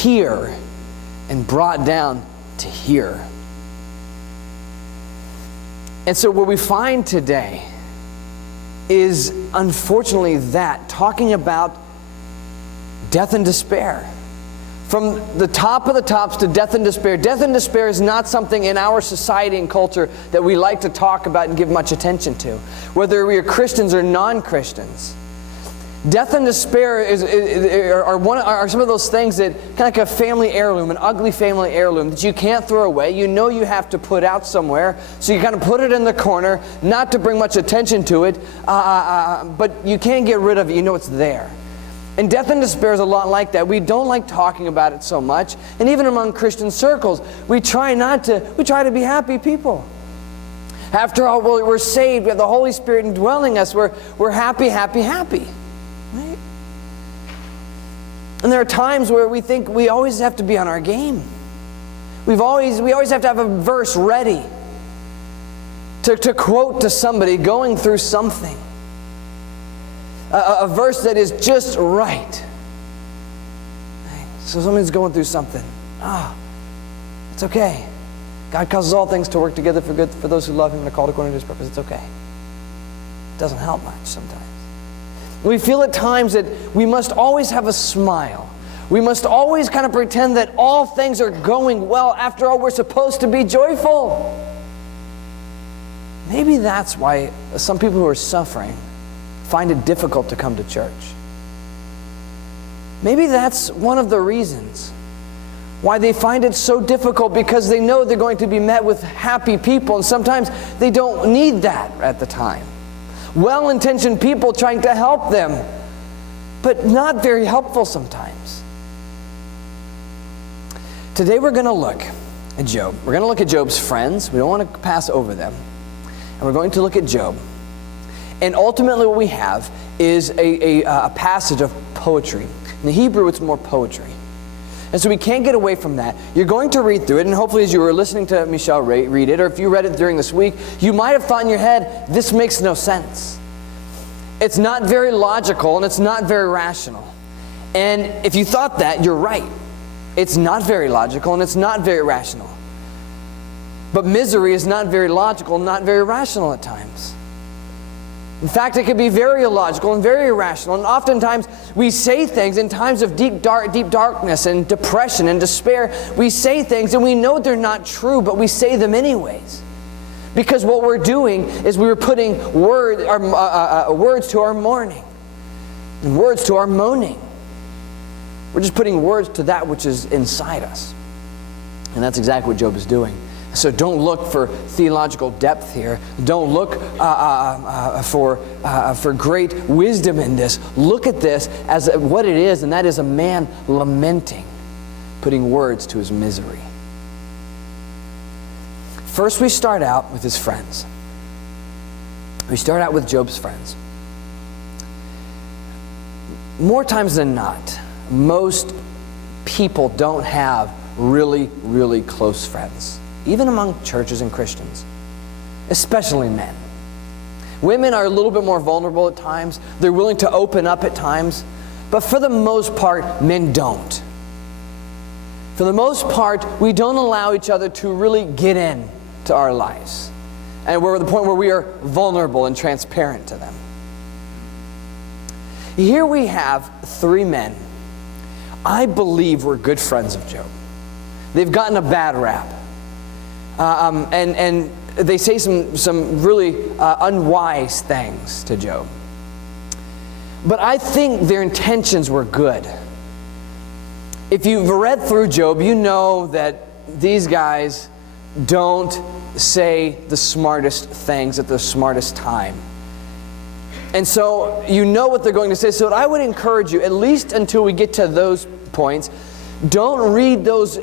here and brought down to here. And so what we find today is, unfortunately, that, talking about death and despair. From the top of the tops to death and despair. Death and despair is not something in our society and culture that we like to talk about and give much attention to, whether we are Christians or non-Christians. Death and despair are some of those things that kind of like a family heirloom, an ugly family heirloom that you can't throw away. You know you have to put out somewhere, so you kind of put it in the corner, not to bring much attention to it, but you can't get rid of it. You know it's there. And death and despair is a lot like that. We don't like talking about it so much. And even among Christian circles, we try to be happy people. After all, we're saved. We have the Holy Spirit indwelling us. We're happy, happy, happy. Right? And there are times where we think we always have to be on our game. We always have to have a verse ready to quote to somebody going through something. A verse that is just right. So someone's going through something. It's okay. God causes all things to work together for good for those who love Him and are called according to His purpose. It's okay. It doesn't help much sometimes. We feel at times that we must always have a smile. We must always kind of pretend that all things are going well. After all, we're supposed to be joyful. Maybe that's why some people who are suffering find it difficult to come to church. Maybe that's one of the reasons why they find it so difficult, because they know they're going to be met with happy people, and sometimes they don't need that at the time. Well-intentioned people trying to help them, but not very helpful sometimes. Today we're going to look at Job. We're going to look at Job's friends. We don't want to pass over them. And we're going to look at Job. And ultimately what we have is a passage of poetry. In the Hebrew, it's more poetry. And so we can't get away from that. You're going to read through it, and hopefully as you were listening to Michelle read it, or if you read it during this week, you might have thought in your head, this makes no sense. It's not very logical, and it's not very rational. And if you thought that, you're right. It's not very logical, and it's not very rational. But misery is not very logical, and not very rational at times. In fact, it can be very illogical and very irrational. And oftentimes we say things in times of deep darkness and depression and despair. We say things and we know they're not true, but we say them anyways. Because what we're doing is we're putting words to our mourning and words to our moaning. We're just putting words to that which is inside us. And that's exactly what Job is doing. So don't look for theological depth here. Don't look for great wisdom in this. Look at this as what it is, and that is a man lamenting, putting words to his misery. First, we start out with his friends. We start out with Job's friends. More times than not, most people don't have really, really close friends. Even among churches and Christians, especially men. Women are a little bit more vulnerable at times. They're willing to open up at times. But for the most part, men don't. For the most part, we don't allow each other to really get in to our lives. And we're at the point where we are vulnerable and transparent to them. Here we have three men. I believe were good friends of Job. They've gotten a bad rap. And they say some really unwise things to Job. But I think their intentions were good. If you've read through Job, you know that these guys don't say the smartest things at the smartest time. And so you know what they're going to say. So I would encourage you, at least until we get to those points, don't read those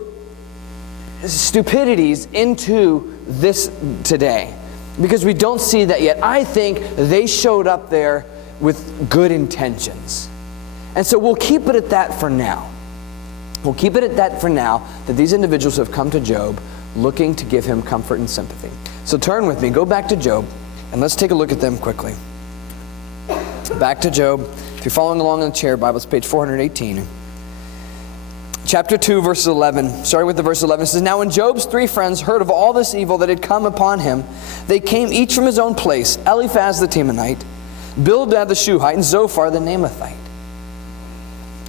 stupidities into this today, because we don't see that yet. I think they showed up there with good intentions. And so we'll keep it at that for now. We'll keep it at that for now, that these individuals have come to Job looking to give him comfort and sympathy. So turn with me, go back to Job, and let's take a look at them quickly. Back to Job. If you're following along in the chair Bibles, page 418. Chapter 2, verse 11, starting with the verse 11, it says, "Now when Job's 3 friends heard of all this evil that had come upon him, they came each from his own place, Eliphaz the Temanite, Bildad the Shuhite, and Zophar the Naamathite.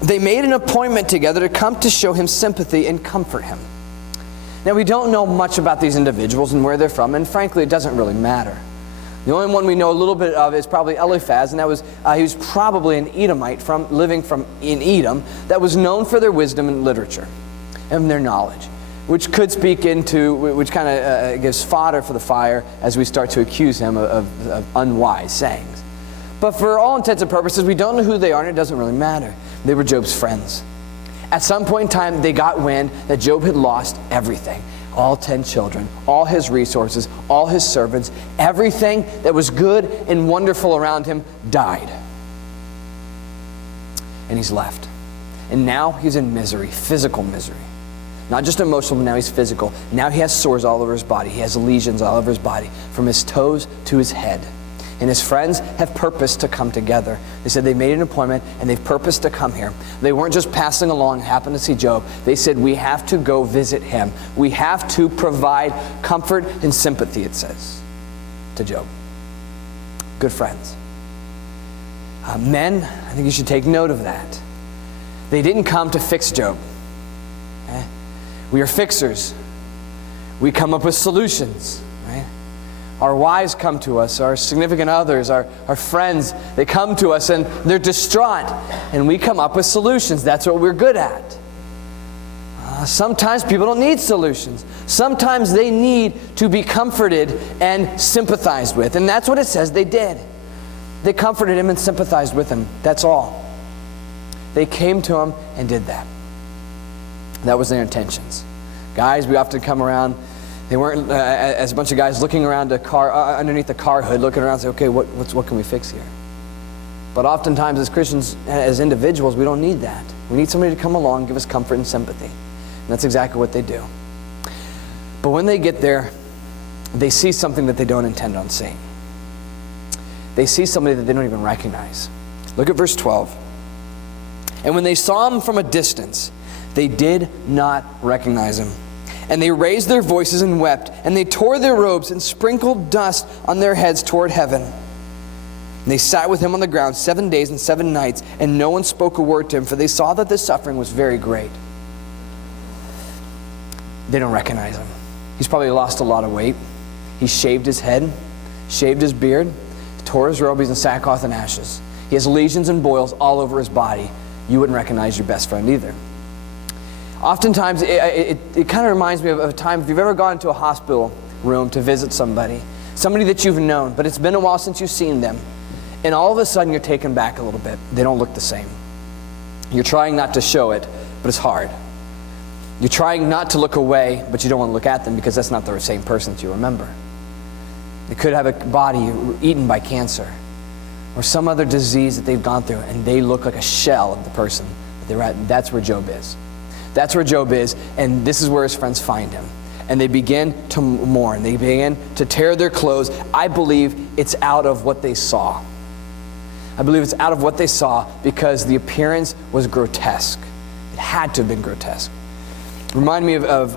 They made an appointment together to come to show him sympathy and comfort him." Now, we don't know much about these individuals and where they're from, and frankly, it doesn't really matter. The only one we know a little bit of is probably Eliphaz, and that was he was probably an Edomite living in Edom that was known for their wisdom and literature and their knowledge, which could speak into, which kind of gives fodder for the fire as we start to accuse him of unwise sayings. But for all intents and purposes, we don't know who they are, and it doesn't really matter. They were Job's friends. At some point in time, they got wind that Job had lost everything. All 10 children, all his resources, all his servants, everything that was good and wonderful around him died. And he's left. And now he's in misery, physical misery. Not just emotional, but now he's physical. Now he has sores all over his body. He has lesions all over his body, from his toes to his head. And his friends have purposed to come together. They said they made an appointment and they've purposed to come here. They weren't just passing along and happened to see Job. They said, we have to go visit him. We have to provide comfort and sympathy, it says, to Job. Good friends. Men, I think you should take note of that. They didn't come to fix Job. We are fixers. We come up with solutions, right? Our wives come to us, our significant others, our friends, they come to us and they're distraught, and we come up with solutions. That's what we're good at. Sometimes people don't need solutions. Sometimes they need to be comforted and sympathized with, and that's what it says they did. They comforted him and sympathized with him. That's all. They came to him and did that. That was their intentions. Guys, we often come around. They weren't as a bunch of guys looking around a car, underneath the car hood, looking around and say, okay, what can we fix here? But oftentimes as Christians, as individuals, we don't need that. We need somebody to come along, give us comfort and sympathy. And that's exactly what they do. But when they get there, they see something that they don't intend on seeing. They see somebody that they don't even recognize. Look at verse 12. "And when they saw him from a distance, they did not recognize him. And they raised their voices and wept, and they tore their robes and sprinkled dust on their heads toward heaven. And they sat with him on the ground 7 days and 7 nights, and no one spoke a word to him, for they saw that the suffering was very great." They don't recognize him. He's probably lost a lot of weight. He shaved his head, shaved his beard, tore his robe. He's in sackcloth and ashes. He has lesions and boils all over his body. You wouldn't recognize your best friend either. Oftentimes, it kind of reminds me of a time, if you've ever gone into a hospital room to visit somebody that you've known, but it's been a while since you've seen them, and all of a sudden you're taken back a little bit. They don't look the same. You're trying not to show it, but it's hard. You're trying not to look away, but you don't want to look at them because that's not the same person that you remember. They could have a body eaten by cancer or some other disease that they've gone through, and they look like a shell of the person that they're at. That's where Job is. That's where Job is, and this is where his friends find him. And they begin to mourn. They begin to tear their clothes. I believe it's out of what they saw. I believe it's out of what they saw because the appearance was grotesque. It had to have been grotesque. Remind me of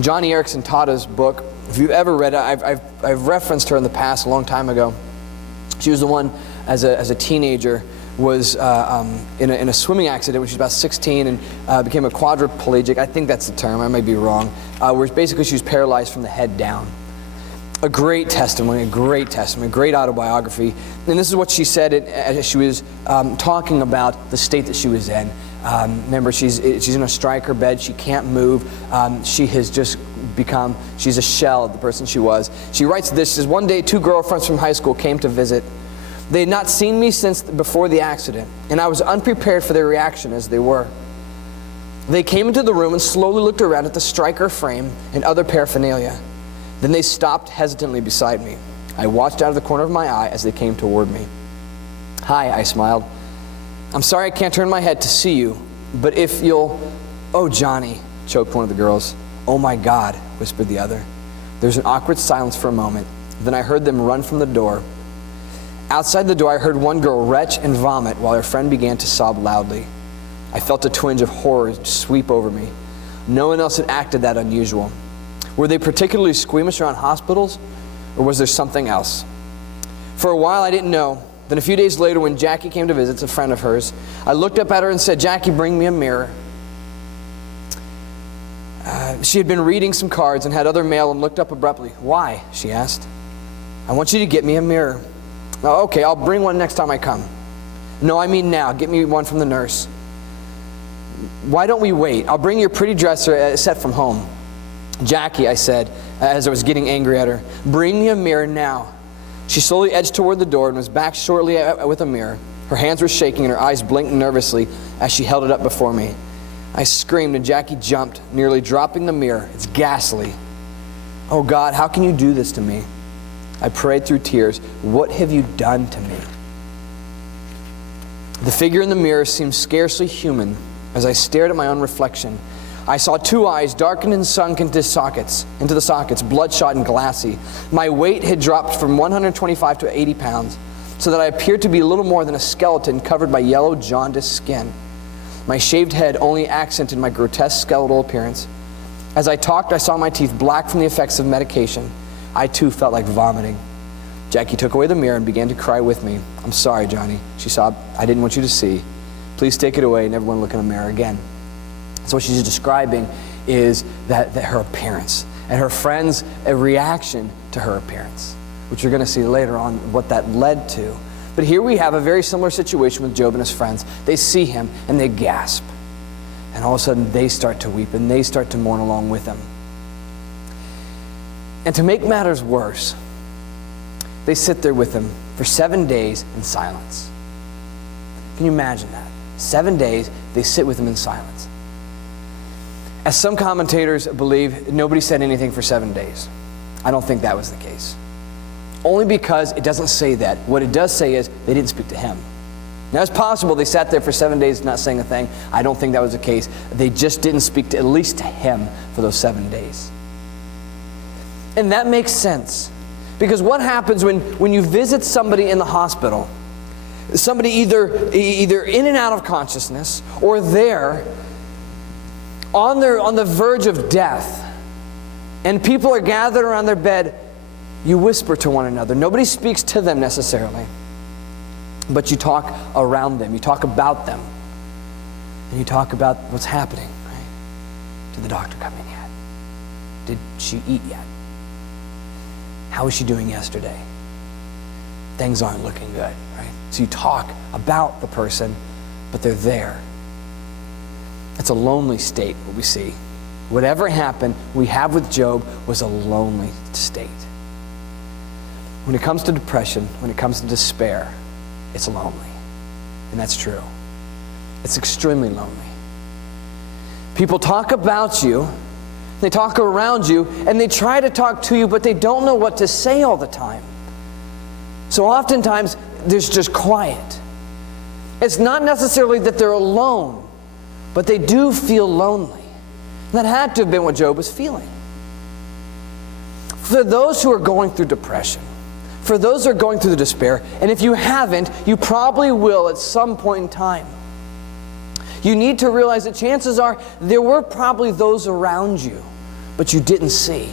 Johnny Erickson Tada's book. If you've ever read it, I've referenced her in the past a long time ago. She was the one as a teenager was in a swimming accident when she was about 16 and became a quadriplegic. I think that's the term. I might be wrong. Where basically she was paralyzed from the head down. A great testimony, great autobiography. And this is what she said as she was talking about the state that she was in. Remember, she's in a striker bed. She can't move. She has just become, she's a shell of the person she was. She writes this, she says, "One day 2 girlfriends from high school came to visit. They had not seen me since before the accident, and I was unprepared for their reaction as they were. They came into the room and slowly looked around at the striker frame and other paraphernalia. Then they stopped hesitantly beside me. I watched out of the corner of my eye as they came toward me. 'Hi,' I smiled. 'I'm sorry I can't turn my head to see you, but if you'll—' 'Oh, Johnny,' choked one of the girls. 'Oh my God,' whispered the other. There was an awkward silence for a moment. Then I heard them run from the door. Outside the door, I heard one girl retch and vomit while her friend began to sob loudly. I felt a twinge of horror sweep over me. No one else had acted that unusual. Were they particularly squeamish around hospitals, or was there something else? For a while I didn't know. Then a few days later, when Jackie came to visit, it's a friend of hers, I looked up at her and said, "Jackie, bring me a mirror." She had been reading some cards and had other mail and looked up abruptly. "Why?" she asked. "I want you to get me a mirror." "Oh, okay, I'll bring one next time I come." "No, I mean now. Get me one from the nurse." "Why don't we wait? I'll bring your pretty dresser set from home." "Jackie," I said, as I was getting angry at her, "bring me a mirror now." She slowly edged toward the door and was back shortly with a mirror. Her hands were shaking and her eyes blinked nervously as she held it up before me. I screamed and Jackie jumped, nearly dropping the mirror. It's ghastly. "Oh God, how can you do this to me?" I prayed through tears. "What have you done to me?" The figure in the mirror seemed scarcely human. As I stared at my own reflection, I saw two eyes darkened and sunk into the sockets, bloodshot and glassy. My weight had dropped from 125 to 80 pounds, so that I appeared to be little more than a skeleton covered by yellow, jaundiced skin. My shaved head only accented my grotesque skeletal appearance. As I talked, I saw my teeth black from the effects of medication. I too felt like vomiting. Jackie took away the mirror and began to cry with me. "I'm sorry, Johnny," she sobbed. "I didn't want you to see. Please take it away and never want to look in a mirror again." So what she's describing is that her appearance and her friends' reaction to her appearance, which you're going to see later on what that led to. But here we have a very similar situation with Job and his friends. They see him and they gasp. And all of a sudden they start to weep and they start to mourn along with him. And to make matters worse, they sit there with him for 7 days in silence. Can you imagine that? 7 days, they sit with him in silence. As some commentators believe, nobody said anything for 7 days. I don't think that was the case. Only because it doesn't say that. What it does say is they didn't speak to him. Now it's possible they sat there for 7 days not saying a thing. I don't think that was the case. They just didn't speak to, at least to him, for those 7 days. And that makes sense. Because what happens when you visit somebody in the hospital, somebody either in and out of consciousness or there on the verge of death, and people are gathered around their bed, you whisper to one another. Nobody speaks to them necessarily, but you talk around them. You talk about them. And you talk about what's happening. Right? Did the doctor come in yet? Did she eat yet? How was she doing yesterday? Things aren't looking good, right? So you talk about the person, but they're there. It's a lonely state, what we see. Whatever happened, we have with Job was a lonely state. When it comes to depression, when it comes to despair, it's lonely. And that's true. It's extremely lonely. People talk about you, they talk around you, and they try to talk to you, but they don't know what to say all the time. So oftentimes, there's just quiet. It's not necessarily that they're alone, but they do feel lonely. And that had to have been what Job was feeling. For those who are going through depression, for those who are going through the despair, and if you haven't, you probably will at some point in time. You need to realize that chances are there were probably those around you, but you didn't see.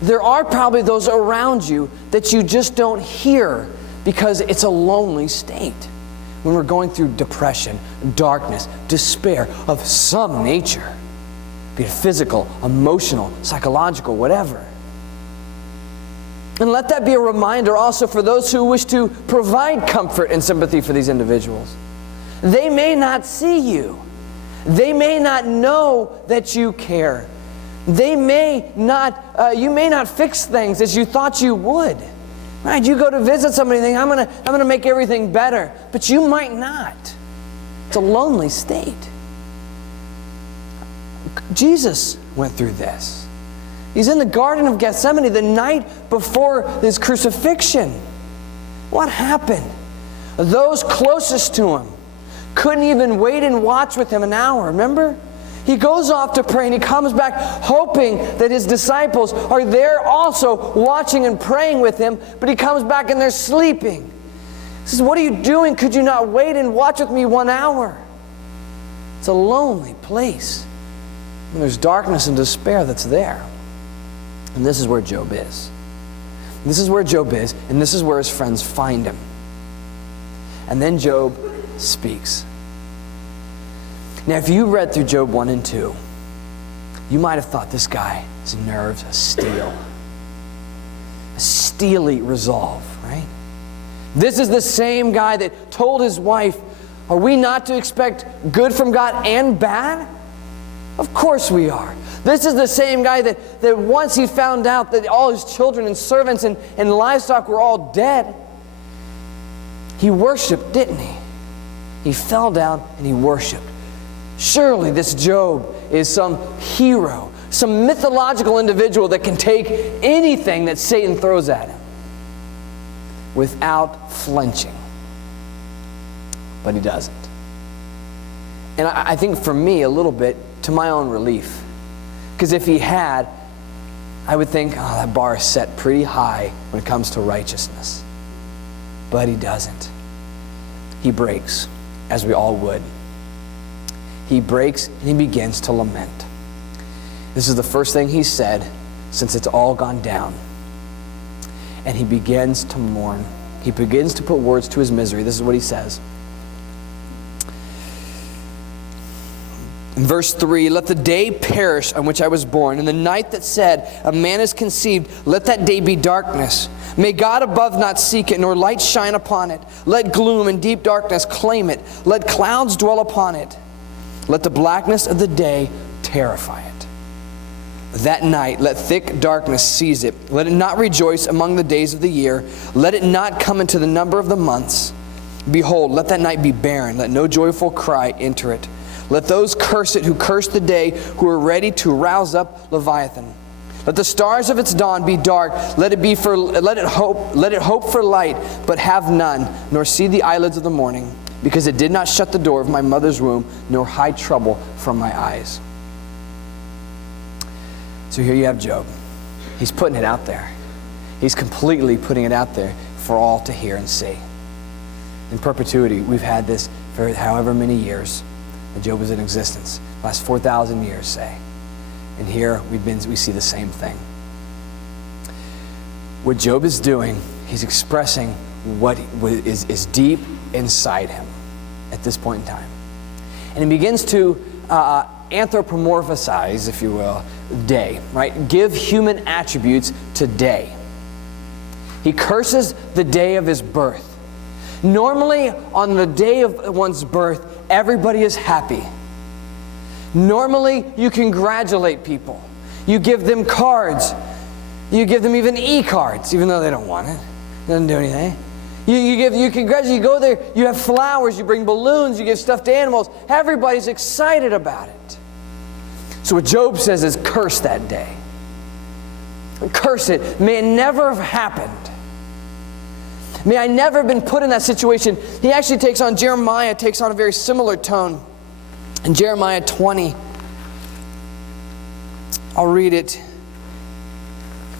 There are probably those around you that you just don't hear because it's a lonely state. When we're going through depression, darkness, despair of some nature, be it physical, emotional, psychological, whatever. And let that be a reminder also for those who wish to provide comfort and sympathy for these individuals. They may not see you. They may not know that you care. They may not, you may not fix things as you thought you would. Right? You go to visit somebody and think, I'm gonna make everything better. But you might not. It's a lonely state. Jesus went through this. He's in the Garden of Gethsemane the night before his crucifixion. What happened? Those closest to him couldn't even wait and watch with him an hour, remember? He goes off to pray and he comes back hoping that his disciples are there also watching and praying with him, but he comes back and they're sleeping. He says, "What are you doing? Could you not wait and watch with me 1 hour?" It's a lonely place. And there's darkness and despair that's there. And this is where Job is. This is where Job is, and this is where his friends find him. And then Job speaks. Now, if you read through Job 1 and 2, you might have thought this guy's nerves of steel. A steely resolve, right? This is the same guy that told his wife, are we not to expect good from God and bad? Of course we are. This is the same guy that once he found out that all his children and servants and livestock were all dead, he worshiped, didn't he? He fell down and he worshiped. Surely this Job is some hero, some mythological individual that can take anything that Satan throws at him without flinching. But he doesn't. And I think for me, a little bit, to my own relief. Because if he had, I would think, oh, that bar is set pretty high when it comes to righteousness. But he doesn't. He breaks, as we all would. He breaks and he begins to lament. This is the first thing he said since it's all gone down. And he begins to mourn. He begins to put words to his misery. This is what he says. In verse 3, let the day perish on which I was born, and the night that said, a man is conceived, let that day be darkness. May God above not seek it, nor light shine upon it. Let gloom and deep darkness claim it. Let clouds dwell upon it. Let the blackness of the day terrify it. That night, let thick darkness seize it. Let it not rejoice among the days of the year. Let it not come into the number of the months. Behold, let that night be barren. Let no joyful cry enter it. Let those curse it who curse the day, who are ready to rouse up Leviathan. Let the stars of its dawn be dark. Let it hope for light, but have none, nor see the eyelids of the morning, because it did not shut the door of my mother's womb, nor hide trouble from my eyes. So here you have Job. He's putting it out there. He's completely putting it out there for all to hear and see. In perpetuity, we've had this for however many years that Job was in existence. Last 4,000 years, say. And here we see the same thing. What Job is doing, he's expressing what is deep inside him at this point in time. And he begins to anthropomorphize, if you will, day, right? Give human attributes to day. He curses the day of his birth. Normally, on the day of one's birth, everybody is happy. Normally, you congratulate people. You give them cards. You give them even e-cards, even though they don't want it. It doesn't do anything. You congratulate, you go there, you have flowers, you bring balloons, you give stuffed animals. Everybody's excited about it. So what Job says is, curse that day. Curse it. May it never have happened. May I never have been put in that situation. He actually Jeremiah takes on a very similar tone. In Jeremiah 20, I'll read it.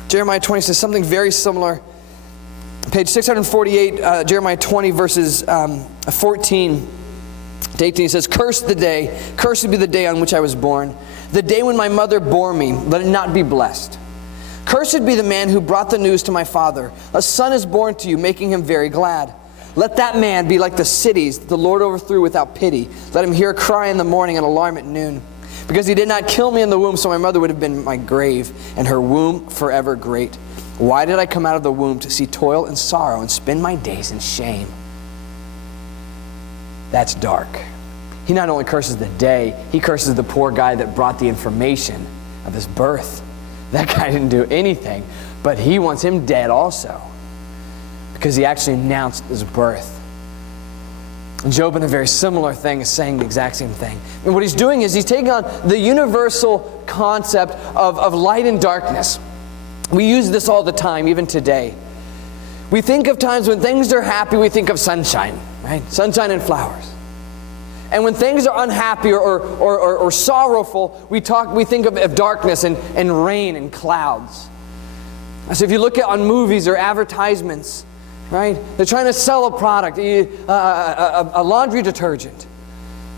Jeremiah 20 says something very similar. Page 648, Jeremiah 20, verses 14 to 18, it says, cursed be the day on which I was born, the day when my mother bore me, let it not be blessed. Cursed be the man who brought the news to my father. A son is born to you, making him very glad. Let that man be like the cities that the Lord overthrew without pity. Let him hear a cry in the morning and alarm at noon. Because he did not kill me in the womb, so my mother would have been my grave, and her womb forever great. Why did I come out of the womb to see toil and sorrow and spend my days in shame? That's dark. He not only curses the day, he curses the poor guy that brought the information of his birth. That guy didn't do anything, but he wants him dead also, because he actually announced his birth. And Job, in a very similar thing, is saying the exact same thing. And what he's doing is he's taking on the universal concept of light and darkness. We use this all the time, even today. We think of times when things are happy, we think of sunshine, right? Sunshine and flowers. And when things are unhappy or sorrowful, we think of darkness and rain and clouds. So if you look on movies or advertisements, right? They're trying to sell a product, a laundry detergent,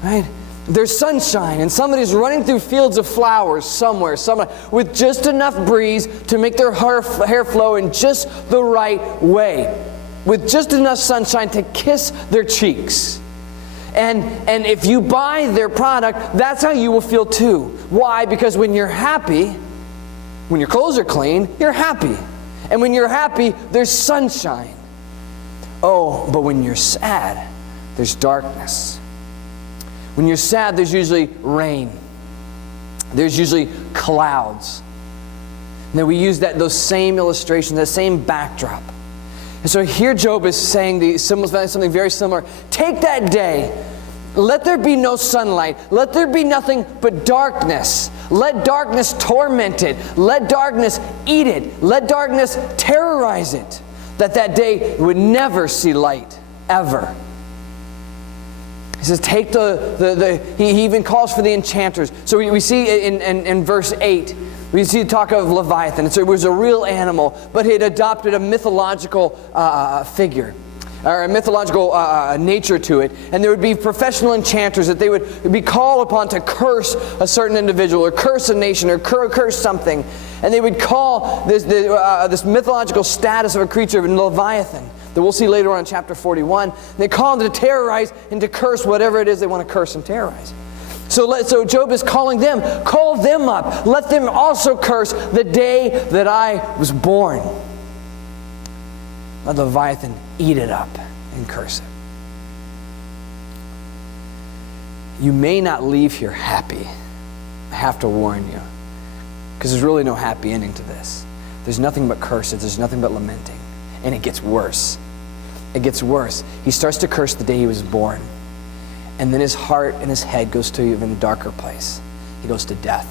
right? there's sunshine, and somebody's running through fields of flowers somewhere with just enough breeze to make their hair flow in just the right way, with just enough sunshine to kiss their cheeks. And if you buy their product, that's how you will feel too. Why? Because when you're happy, when your clothes are clean, you're happy. And when you're happy, there's sunshine. Oh, but when you're sad, there's darkness. When you're sad, there's usually rain. There's usually clouds. And then we use those same illustrations, that same backdrop. And so here Job is saying something very similar. Take that day. Let there be no sunlight. Let there be nothing but darkness. Let darkness torment it. Let darkness eat it. Let darkness terrorize it. That day would never see light, ever. He says, take he even calls for the enchanters. So we see in verse 8, we see talk of Leviathan. So it was a real animal, but he had adopted a mythological figure, or a mythological nature to it. And there would be professional enchanters that they would be called upon to curse a certain individual, or curse a nation, or curse something. And they would call this mythological status of a creature Leviathan, that we'll see later on in chapter 41. They call them to terrorize and to curse whatever it is they want to curse and terrorize. So Job is calling them, call them up. Let them also curse the day that I was born. Let Leviathan eat it up and curse it. You may not leave here happy. I have to warn you. Because there's really no happy ending to this. There's nothing but curses. There's nothing but lamenting. And it gets worse. It gets worse. He starts to curse the day he was born. And then his heart and his head goes to an even darker place. He goes to death.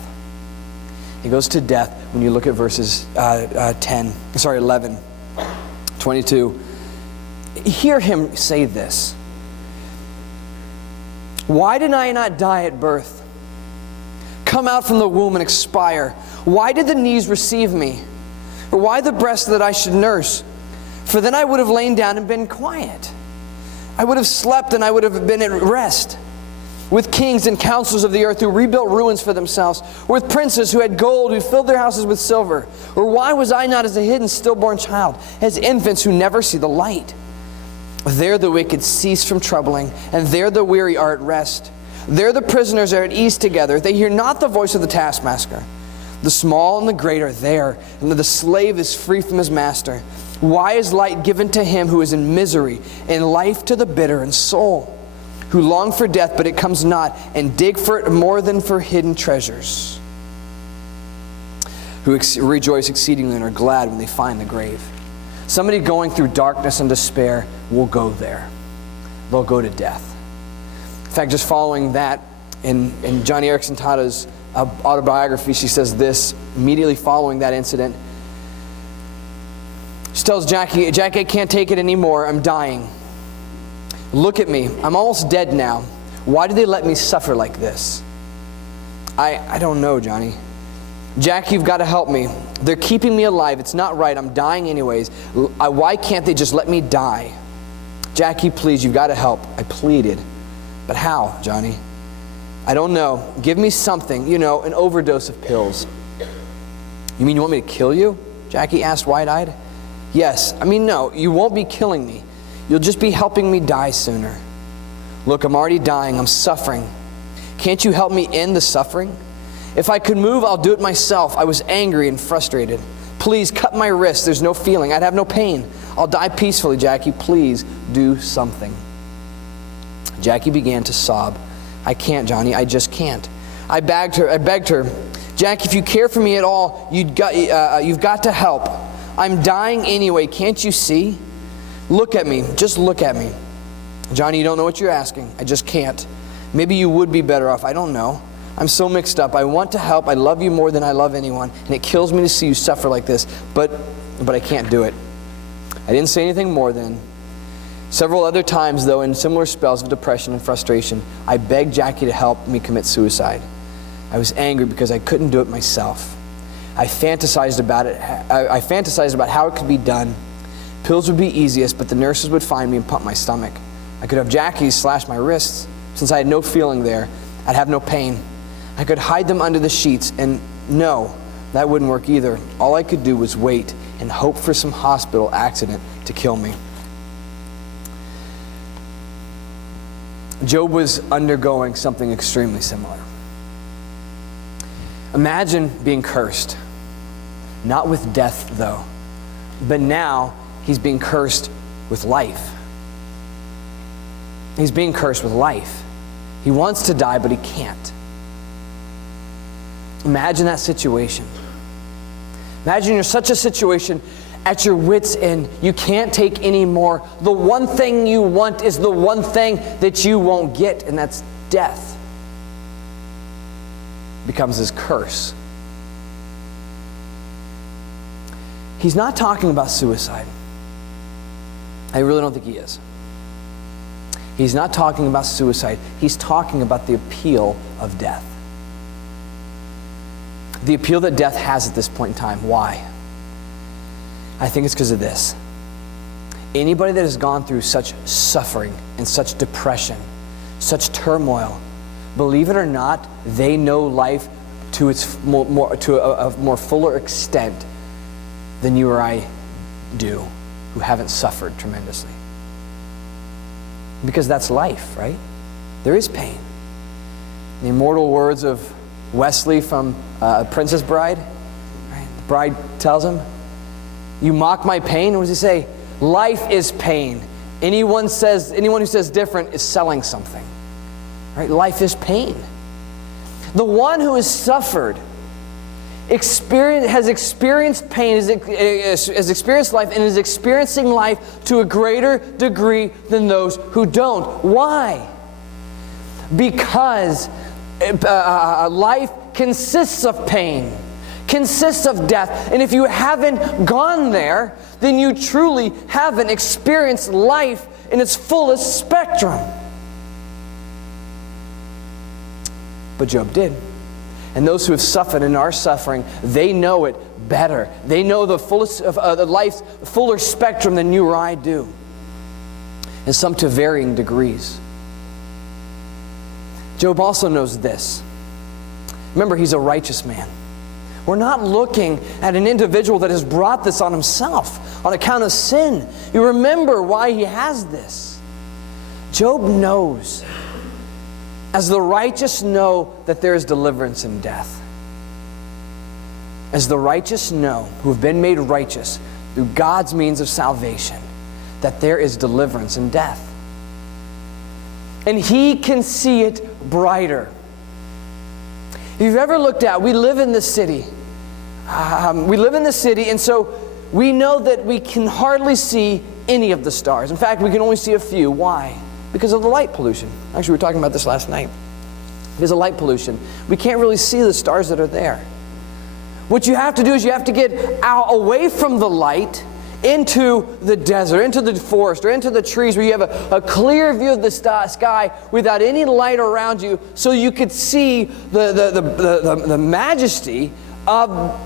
He goes to death when you look at verses 11, 22. Hear him say this. Why did I not die at birth? Come out from the womb and expire. Why did the knees receive me? Or why the breast that I should nurse? For then I would have lain down and been quiet. I would have slept and I would have been at rest. With kings and counselors of the earth who rebuilt ruins for themselves. With princes who had gold, who filled their houses with silver. Or why was I not as a hidden stillborn child, as infants who never see the light? There the wicked cease from troubling, and there the weary are at rest. There the prisoners are at ease together. They hear not the voice of the taskmaster. The small and the great are there, and the slave is free from his master. Why is light given to him who is in misery, and life to the bitter in soul, who long for death, but it comes not, and dig for it more than for hidden treasures, who rejoice exceedingly and are glad when they find the grave. Somebody going through darkness and despair will go there. They'll go to death. In fact, just following that, in Johnny Erickson Tada's autobiography, she says this, immediately following that incident. She tells Jackie, I can't take it anymore. I'm dying. Look at me. I'm almost dead now. Why do they let me suffer like this? I don't know, Johnny. Jackie, you've got to help me. They're keeping me alive. It's not right. I'm dying anyways. Why can't they just let me die? Jackie, please, you've got to help. I pleaded. But how, Johnny? I don't know. Give me something, an overdose of pills. You mean you want me to kill you? Jackie asked wide-eyed. Yes. No, you won't be killing me. You'll just be helping me die sooner. Look, I'm already dying. I'm suffering. Can't you help me end the suffering? If I could move, I'll do it myself. I was angry and frustrated. Please cut my wrist. There's no feeling. I'd have no pain. I'll die peacefully, Jackie. Please do something. Jackie began to sob. I can't, Johnny. I just can't. I begged her. Jackie, if you care for me at all, you've got to help. I'm dying anyway. Can't you see? Look at me. Just look at me. Johnny, you don't know what you're asking. I just can't. Maybe you would be better off. I don't know. I'm so mixed up. I want to help. I love you more than I love anyone. And it kills me to see you suffer like this. But I can't do it. I didn't say anything more then. Several other times, though, in similar spells of depression and frustration, I begged Jackie to help me commit suicide. I was angry because I couldn't do it myself. I fantasized about it. I fantasized about how it could be done. Pills would be easiest, but the nurses would find me and pump my stomach. I could have Jackie slash my wrists. Since I had no feeling there, I'd have no pain. I could hide them under the sheets, and no, that wouldn't work either. All I could do was wait and hope for some hospital accident to kill me. Job was undergoing something extremely similar. Imagine being cursed. Not with death, though, but now he's being cursed with life. He's being cursed with life. He wants to die, but he can't. Imagine that situation. Imagine you're in such a situation at your wit's end. You can't take any more. The one thing you want is the one thing that you won't get, and that's death. Becomes his curse. He's not talking about suicide. I really don't think he is. He's not talking about suicide. He's talking about the appeal of death. The appeal that death has at this point in time. Why? I think it's because of this. Anybody that has gone through such suffering and such depression, such turmoil, believe it or not, they know life to its a more fuller extent than you or I do, who haven't suffered tremendously. Because that's life, right? There is pain. The immortal words of Wesley from Princess Bride, right? The bride tells him, "You mock my pain." What does he say? Life is pain. Anyone who says different is selling something. Right? Life is pain. The one who has suffered, has experienced pain, has experienced life, and is experiencing life to a greater degree than those who don't. Why? Because life consists of pain, consists of death. And if you haven't gone there, then you truly haven't experienced life in its fullest spectrum. But Job did. And those who have suffered and are suffering, they know it better. They know the fullest of life's fuller spectrum than you or I do. And some to varying degrees. Job also knows this. Remember, he's a righteous man. We're not looking at an individual that has brought this on himself on account of sin. You remember why he has this. Job knows, as the righteous know, that there is deliverance in death. As the righteous know, who have been made righteous through God's means of salvation, that there is deliverance in death. And he can see it brighter. If you've ever looked out, we live in this city. And so we know that we can hardly see any of the stars. In fact, we can only see a few. Why? Because of the light pollution. Actually, we were talking about this last night. Because of light pollution. We can't really see the stars that are there. What you have to do is you have to get out away from the light into the desert, into the forest, or into the trees where you have a clear view of the sky without any light around you, so you could see the majesty of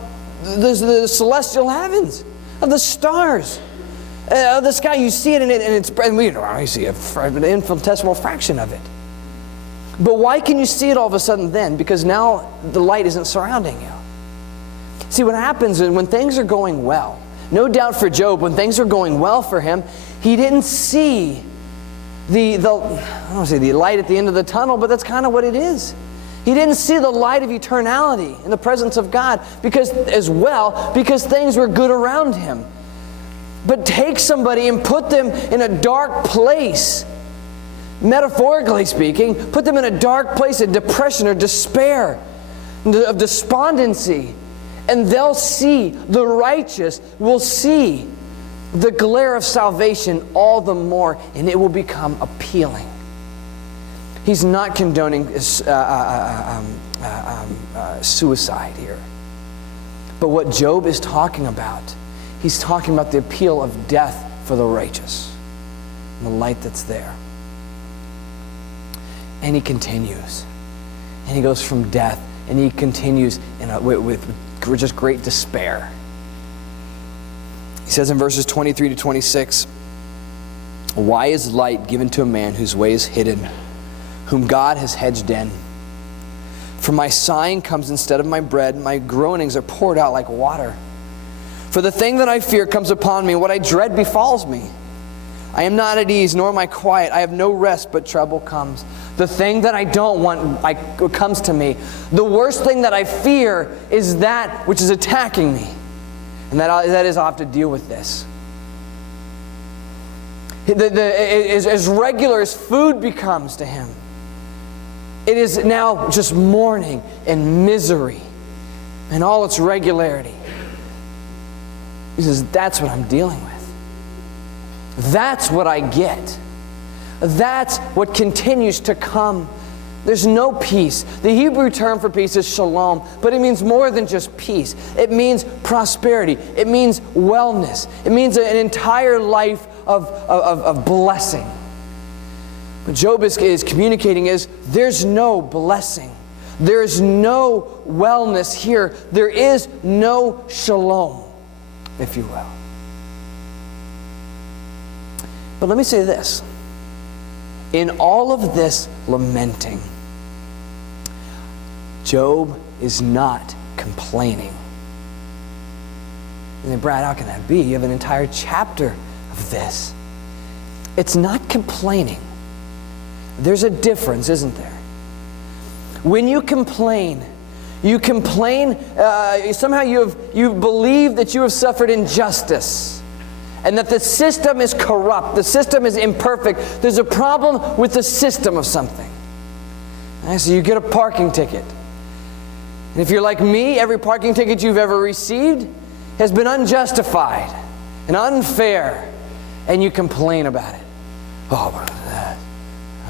the celestial heavens, of the stars, of the sky. You see it, and we only see an infinitesimal fraction of it. But why can you see it all of a sudden then? Because now the light isn't surrounding you. See, what happens is when things are going well, no doubt for Job, when things are going well for him, he didn't see I don't want to say the light at the end of the tunnel, but that's kind of what it is. He didn't see the light of eternality in the presence of God because things were good around him. But take somebody and put them in a dark place, metaphorically speaking, put them in a dark place of depression or despair, of despondency, and they'll see, the righteous will see the glare of salvation all the more, and it will become appealing. He's not condoning suicide here. But what Job is talking about, he's talking about the appeal of death for the righteous, and the light that's there. And he continues. And he goes from death, and he continues with just great despair. He says in verses 23 to 26, "Why is light given to a man whose way is hidden, whom God has hedged in? For my sighing comes instead of my bread, my groanings are poured out like water. For the thing that I fear comes upon me, what I dread befalls me. I am not at ease, nor am I quiet. I have no rest, but trouble comes. The thing that I don't want comes to me. The worst thing that I fear is that which is attacking me. And that is I'll have to deal with this. As regular as food becomes to him, it is now just mourning and misery and all its regularity. He says, that's what I'm dealing with. That's what I get. That's what continues to come. There's no peace. The Hebrew term for peace is shalom, but it means more than just peace. It means prosperity. It means wellness. It means an entire life of blessing. What Job is communicating is there's no blessing. There's no wellness here. There is no shalom, if you will. But let me say this. In all of this lamenting, Job is not complaining. And then, Brad, how can that be? You have an entire chapter of this. It's not complaining. There's a difference, isn't there? When you complain, somehow you believe that you have suffered injustice and that the system is corrupt, the system is imperfect. There's a problem with the system of something. And so you get a parking ticket. And if you're like me, every parking ticket you've ever received has been unjustified and unfair, and you complain about it. Oh, what is that?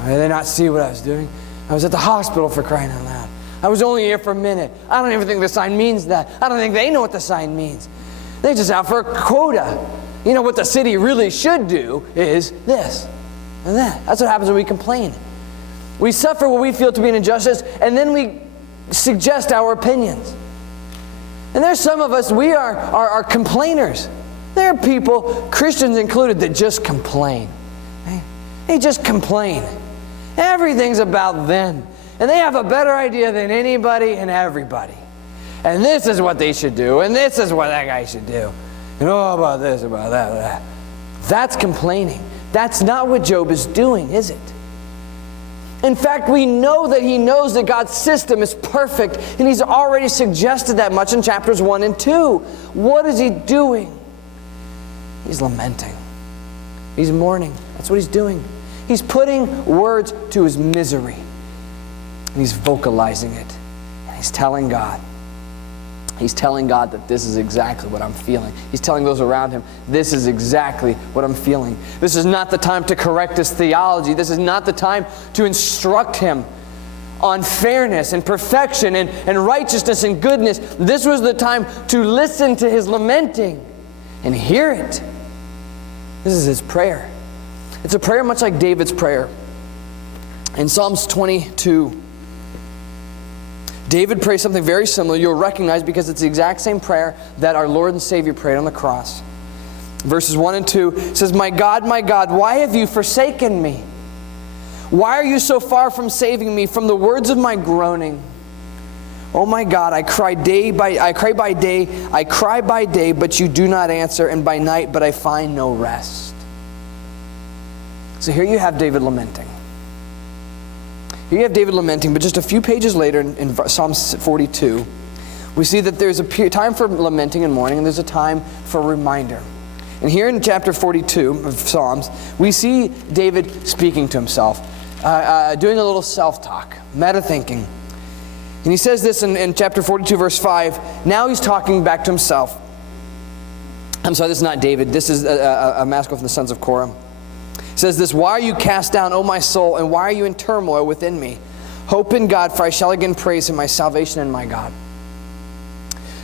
Did they not see what I was doing? I was at the hospital, for crying out loud. I was only here for a minute. I don't even think the sign means that. I don't think they know what the sign means. They're just out for a quota. You know what the city really should do is this and that. That's what happens when we complain. We suffer what we feel to be an injustice, and then we suggest our opinions. And there's some of us, we are complainers. There are people, Christians included, that just complain. They just complain. Everything's about them. And they have a better idea than anybody and everybody. And this is what they should do, and this is what that guy should do. And about this, about that. That's complaining. That's not what Job is doing, is it? In fact, we know that he knows that God's system is perfect, and he's already suggested that much in chapters 1 and 2. What is he doing? He's lamenting. He's mourning. That's what he's doing. He's putting words to his misery, and he's vocalizing it, and he's telling God. He's telling God that this is exactly what I'm feeling. He's telling those around him, this is exactly what I'm feeling. This is not the time to correct his theology. This is not the time to instruct him on fairness and perfection and righteousness and goodness. This was the time to listen to his lamenting and hear it. This is his prayer. It's a prayer much like David's prayer. In Psalms 22, David prays something very similar. You'll recognize because it's the exact same prayer that our Lord and Savior prayed on the cross. Verses 1 and 2 says, my God, why have you forsaken me? Why are you so far from saving me from the words of my groaning? Oh my God, I cry by day, but you do not answer, and by night, but I find no rest. So here you have David lamenting. Here you have David lamenting, but just a few pages later in Psalm 42, we see that there's a time for lamenting and mourning, and there's a time for reminder. And here in chapter 42 of Psalms, we see David speaking to himself, doing a little self-talk, meta-thinking. And he says this in chapter 42, verse 5. Now he's talking back to himself. I'm sorry, this is not David. This is a maskil from the sons of Korah. It says this, why are you cast down, O my soul, and why are you in turmoil within me? Hope in God, for I shall again praise him, my salvation and my God.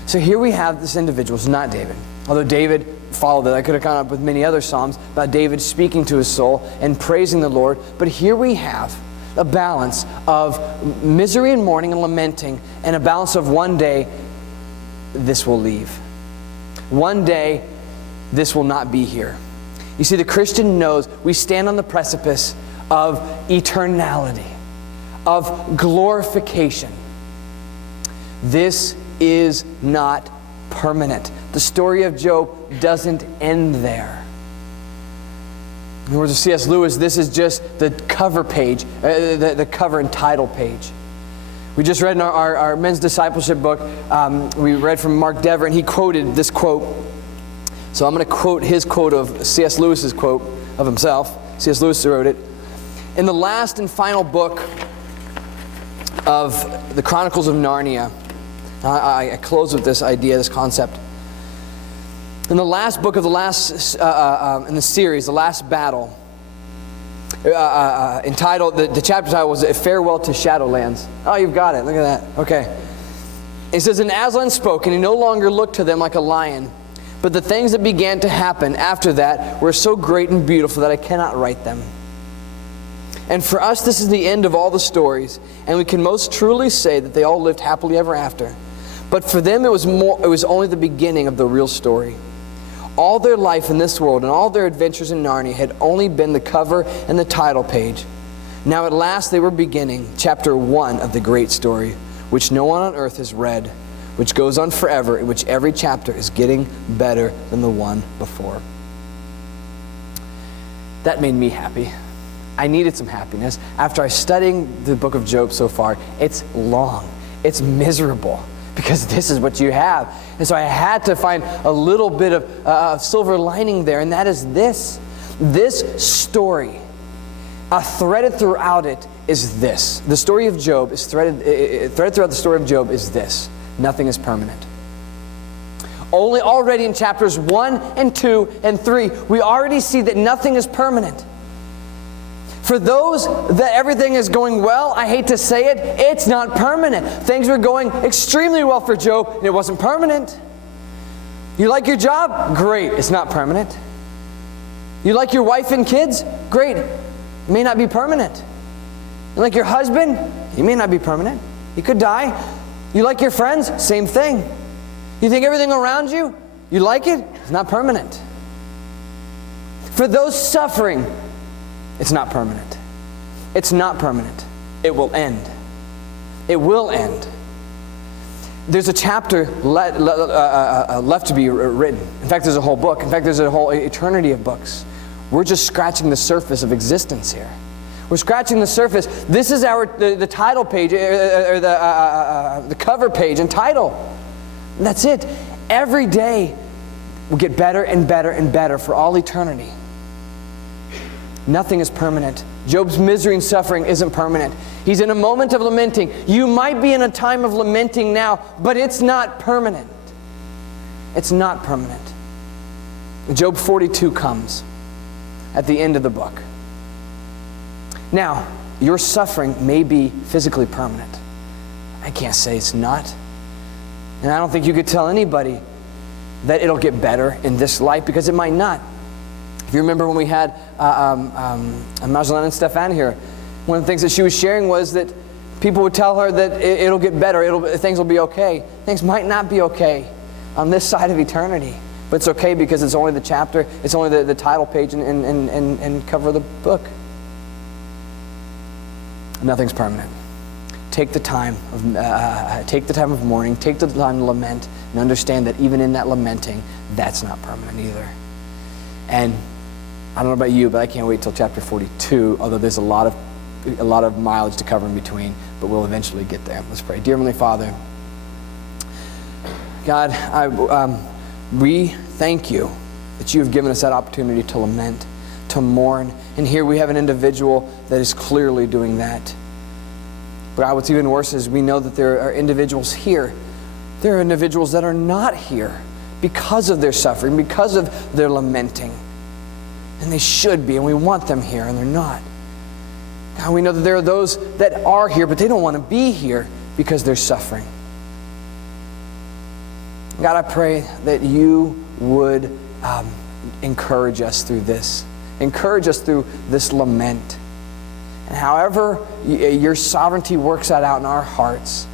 So here we have this individual. It's not David. Although David followed it. I could have gone up with many other psalms about David speaking to his soul and praising the Lord. But here we have a balance of misery and mourning and lamenting, and a balance of one day, this will leave. One day, this will not be here. You see, the Christian knows we stand on the precipice of eternality, of glorification. This is not permanent. The story of Job doesn't end there. In the words of C.S. Lewis, this is just the cover page, the cover and title page. We just read in our men's discipleship book, we read from Mark Dever, and he quoted this quote. So I'm going to quote his quote of C.S. Lewis's quote of himself. C.S. Lewis wrote it. In the last and final book of the Chronicles of Narnia, I close with this idea, this concept. In the last book of in the series, The Last Battle, entitled, the chapter title was A Farewell to Shadowlands. Oh, you've got it. Look at that. Okay. It says, and Aslan spoke, and he no longer looked to them like a lion. But the things that began to happen after that were so great and beautiful that I cannot write them. And for us, this is the end of all the stories, and we can most truly say that they all lived happily ever after. But for them, it was only the beginning of the real story. All their life in this world and all their adventures in Narnia had only been the cover and the title page. Now at last they were beginning chapter 1 of the great story, which no one on earth has read, which goes on forever, in which every chapter is getting better than the one before. That made me happy. I needed some happiness. After I studied the book of Job so far, it's long, it's miserable, because this is what you have. And so I had to find a little bit of silver lining there, and that is this. This story, threaded throughout it, is this. The story of Job is threaded throughout the story of Job is this. Nothing is permanent. Already in chapters 1 and 2 and 3, we already see that nothing is permanent. For those that everything is going well, I hate to say it, it's not permanent. Things were going extremely well for Job, and it wasn't permanent. You like your job? Great, it's not permanent. You like your wife and kids? Great, it may not be permanent. You like your husband? He may not be permanent. He could die. You like your friends? Same thing. You think everything around you, you like it? It's not permanent. For those suffering, it's not permanent. It's not permanent. It will end. It will end. There's a chapter left to be written. In fact, there's a whole book. In fact, there's a whole eternity of books. We're just scratching the surface of existence here. We're scratching the surface. This is the title page, or the cover page and title. And that's it. Every day will get better and better and better for all eternity. Nothing is permanent. Job's misery and suffering isn't permanent. He's in a moment of lamenting. You might be in a time of lamenting now, but it's not permanent. It's not permanent. Job 42 comes at the end of the book. Now, your suffering may be physically permanent. I can't say it's not. And I don't think you could tell anybody that it'll get better in this life, because it might not. If you remember when we had Marjolaine and Stefan here, one of the things that she was sharing was that people would tell her that it'll get better, things will be okay. Things might not be okay on this side of eternity, but it's okay because it's only the chapter, it's only the title page and cover of the book. Nothing's permanent. Take the time of mourning, take the time to lament, and understand that even in that lamenting, that's not permanent either. And I don't know about you, but I can't wait till chapter 42, although there's a lot of mileage to cover in between, but we'll eventually get there. Let's pray. Dear Heavenly Father, God, we thank you that you have given us that opportunity to lament, to mourn, and here we have an individual that is clearly doing that. But God, what's even worse is we know that there are individuals here. There are individuals that are not here because of their suffering, because of their lamenting. And they should be, and we want them here, and they're not. God, we know that there are those that are here, but they don't want to be here because they're suffering. God, I pray that you would encourage us through this. Encourage us through this lament. And however your sovereignty works that out in our hearts,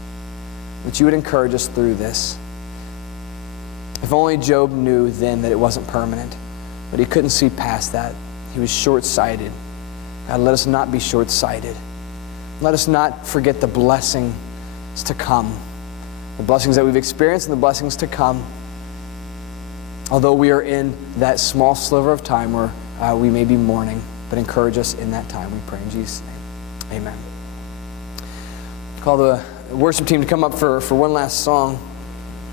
that you would encourage us through this. If only Job knew then that it wasn't permanent, but he couldn't see past that. He was short-sighted. God, let us not be short-sighted. Let us not forget the blessings to come. the blessings that we've experienced and the blessings to come. Although we are in that small sliver of time where we may be mourning, but encourage us in that time, we pray in Jesus' name. Amen. Call the worship team to come up for one last song.